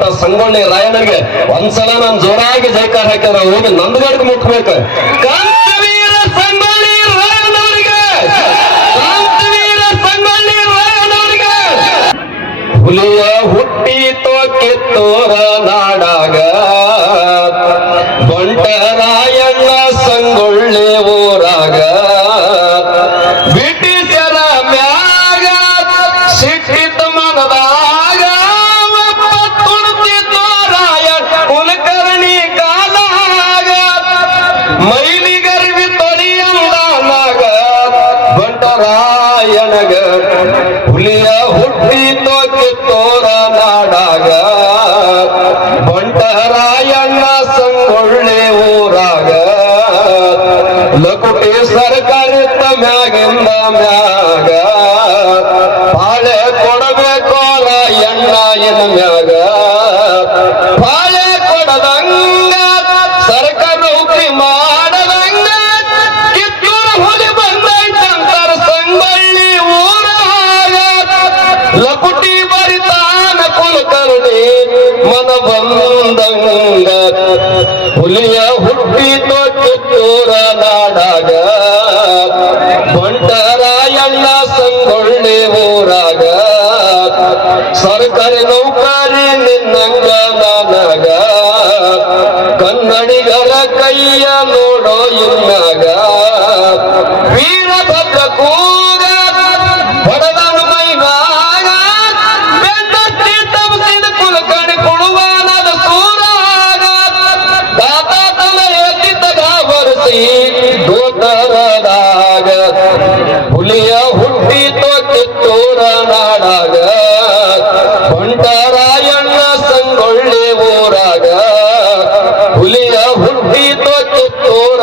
ಮಾಡಿದಂತ ಸಂಗೊಳ್ಳಿ ರಾಯನಿಗೆ ಒಂದ್ಸಲ ನಾನು ಜೋರಾಗಿ ಜೈಕಾರ ಹಾಕ್ಯಾರ ಹೋಗಿ ನಂದಗಡ್ಗೆ ಮುಟ್ಬೇಕು. ಹುಲಿಯ ಹುಟ್ಟಿತೋ ಕಿತ್ತೋರ ನಾಡಾಗ ಬಂಟರಾಯಣ್ಣ ಸಂಗೊಳ್ಳಿ ಊರಾಗ, ಬ್ರಿಟಿಷರ ಮ್ಯಾಗ ಸಿಟ್ಟಿತ ಮನದಾಗ ಮೈಲಿಗರ್ವಿ ತಡಿಯಂದಾನಾಗ ಬಂಟರಾಯಣಗ ಹುಲಿಯ ಹುಟ್ಟಿ ತೋಕೆ ತೋರ ನಾಡಾಗ, ಬಂಟರಾಯಣ್ಣ ಸಂಗೊಳ್ಳೆ ಊರಾಗ, ಲಕುಟಿ ಸರ್ಕಾರಿ ಮ್ಯಾಗಿಂದ ಮ್ಯಾಗ, ಪಾಳೆ ಕೊಡಬೇಕು ರಾಯಣ್ಣ ಎನ್ ಲಕುಟಿ ಬರಿತಾನ ಕುಲಕರ್ಣಿ ಮನ ಬಂದಂಗ. ಹುಲಿಯ ಹುಟ್ಟಿತೋ ಚೋರ ನಾಡಾಗ. ಬಂಟರಾಯಣ್ಣ ಸಂಗೊಳ್ಳಿ ಊರಾಗ ಸರ್ಕಾರಿ ನೌಕರಿ ನಿನ್ನಂಗ ನನಗ. ಕನ್ನಡಿಗರ ಕೈಯ ನೋಡೋ ಇನ್ನಾಗ. ವೀರಭದ್ರ ಆಗ ಬಂಟರಾಯಣ್ಣ ಸಂಗೊಳ್ಳೆ ಊರಾಗ ಹುಲಿಯ ಹುಟ್ಟಿ ಕಿತ್ತೂರ